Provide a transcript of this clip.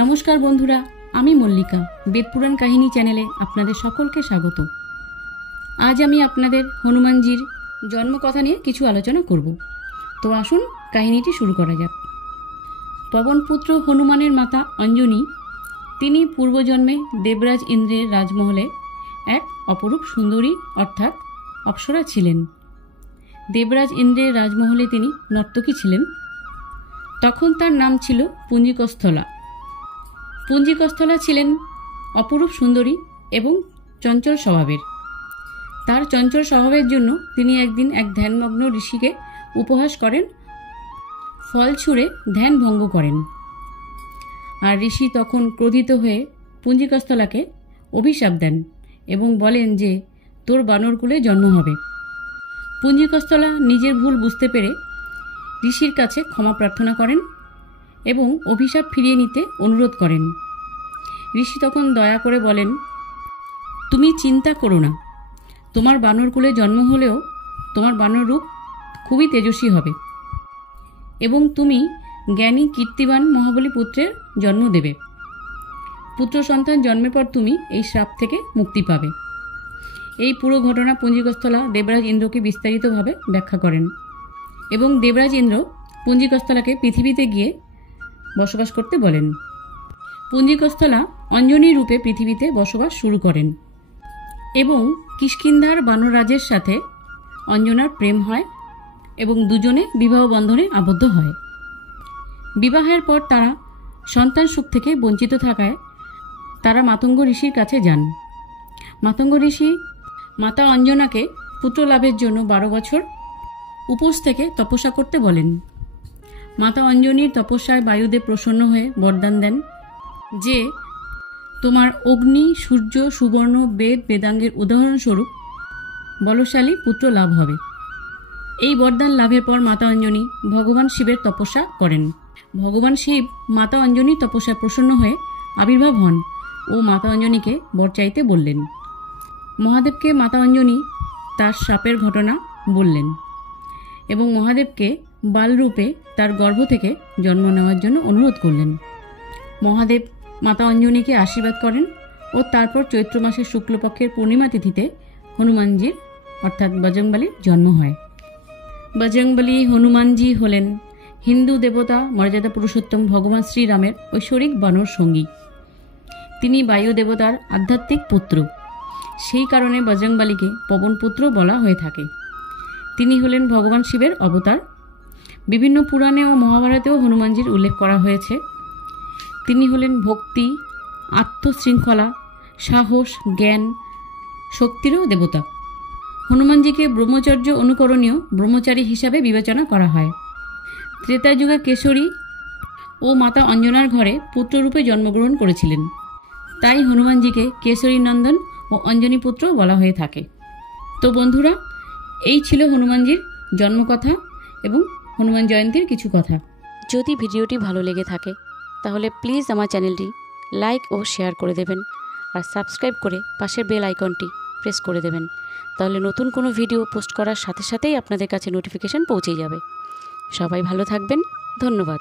নমস্কার বন্ধুরা, আমি মল্লিকা বেদপুরাণ কাহিনী চ্যানেলে আপনাদের সকলকে স্বাগত। আজ আমি আপনাদের হনুমানজির জন্মকথা নিয়ে কিছু আলোচনা করব। তো আসুন কাহিনীটি শুরু করা যাক। পবনপুত্র হনুমানের মাতা অঞ্জনী, তিনি পূর্বজন্মে দেবরাজ ইন্দ্রের রাজমহলে এক অপরূপ সুন্দরী অর্থাৎ অপ্সরা ছিলেন। দেবরাজ ইন্দ্রের রাজমহলে তিনি নর্তকী ছিলেন। তখন তার নাম ছিল পুঞ্জিকস্থলা। পুঞ্জিকস্থলা ছিলেন অপরূপ সুন্দরী এবং চঞ্চল স্বভাবের। তার চঞ্চল স্বভাবের জন্য তিনি একদিন এক ধ্যানমগ্ন ঋষিকে উপহাস করেন, ফল ছুঁড়ে ধ্যান ভঙ্গ করেন। আর ঋষি তখন ক্রোধিত হয়ে পুঞ্জিকস্থলাকে অভিশাপ দেন এবং বলেন যে তোর বানরকুলে জন্ম হবে। পুঞ্জিকস্থলা নিজের ভুল বুঝতে পেরে ঋষির কাছে ক্ষমা প্রার্থনা করেন এবং অভিশাপ ফিরিয়ে নিতে অনুরোধ করেন। ঋষি তখন দয়া করে বলেন, তুমি চিন্তা করো না, তোমার বানরকুলে জন্ম হলেও তোমার বানর রূপ খুবই তেজস্বী হবে এবং তুমি জ্ঞানী কীর্তিবান মহাবলী পুত্রের জন্ম দেবে। পুত্র সন্তান জন্মের পর তুমি এই শ্রাপ থেকে মুক্তি পাবে। এই পুরো ঘটনা পুঞ্জিকস্থলা দেবরাজ ইন্দ্রকে বিস্তারিতভাবে ব্যাখ্যা করেন এবং দেবরাজ ইন্দ্র পুঞ্জিকস্থলাকে পৃথিবীতে গিয়ে বসবাস করতে বলেন। পুঞ্জিকস্থলা অঞ্জনী রূপে পৃথিবীতে বসবাস শুরু করেন এবং কিষ্কিন্ধার বানররাজের সাথে অঞ্জনার প্রেম হয় এবং দুজনে বিবাহ বন্ধনে আবদ্ধ হয়। বিবাহের পর তারা সন্তান সুখ থেকে বঞ্চিত থাকায় তারা মাতঙ্গ ঋষির কাছে যান। মাতঙ্গ ঋষি মাতা অঞ্জনাকে পুত্র লাভের জন্য 12 বছর উপোস থেকে তপস্যা করতে বলেন। মাতা অঞ্জনীর তপস্যায় বায়ুদেব প্রসন্ন হয়ে বরদান দেন যে তোমার অগ্নি, সূর্য, সুবর্ণ, বেদ, বেদাঙ্গের উদাহরণস্বরূপ বলশালী পুত্র লাভ হবে। এই বরদান লাভের পর মাতা অঞ্জনী ভগবান শিবের তপস্যা করেন। ভগবান শিব মাতা অঞ্জনীর তপস্যায় প্রসন্ন হয়ে আবির্ভাব হন ও মাতা অঞ্জনীকে বর চাইতে বললেন। মহাদেবকে মাতা অঞ্জনী তার শ্রাপের ঘটনা বললেন এবং মহাদেবকে বালরূপে তার গর্ভ থেকে জন্ম নেওয়ার জন্য অনুরোধ করলেন। মহাদেব মাতা অঞ্জনীকে আশীর্বাদ করেন ও তারপর চৈত্র মাসের শুক্লপক্ষের পূর্ণিমা তিথিতে হনুমানজির অর্থাৎ বজরংবলীর জন্ম হয়। বজরংবলী হনুমানজি হলেন হিন্দু দেবতা মর্যাদা পুরুষোত্তম ভগবান শ্রীরামের ঐশ্বরিক বানর সঙ্গী। তিনি বায়ু দেবতার আধ্যাত্মিক পুত্র, সেই কারণে বজরংবলীকে পবনপুত্র বলা হয়ে থাকে। তিনি হলেন ভগবান শিবের অবতার। বিভিন্ন পুরাণে ও মহাভারতেও হনুমানজির উল্লেখ করা হয়েছে। তিনি হলেন ভক্তি, আত্মশৃঙ্খলা, সাহস, জ্ঞান, শক্তিরও দেবতা। হনুমানজিকে ব্রহ্মচর্য অনুকরণীয় ব্রহ্মচারী হিসাবে বিবেচনা করা হয়। ত্রেতা যুগে কেশরী ও মাতা অঞ্জনার ঘরে পুত্ররূপে জন্মগ্রহণ করেছিলেন, তাই হনুমানজিকে কেশরী নন্দন ও অঞ্জনী পুত্র বলা হয়ে থাকে। তো বন্ধুরা, এই ছিল হনুমানজির জন্মকথা এবং হনুমান জয়ন্তীর কিছু কথা। যদি ভিডিওটি ভালো লেগে থাকে তাহলে প্লিজ আমার চ্যানেলটি লাইক ও শেয়ার করে দেবেন আর সাবস্ক্রাইব করে পাশের বেল আইকনটি প্রেস করে দেবেন। তাহলে নতুন কোনো ভিডিও পোস্ট করার সাথে সাথেই আপনাদের কাছে নোটিফিকেশান পৌঁছে যাবে। সবাই ভালো থাকবেন। ধন্যবাদ।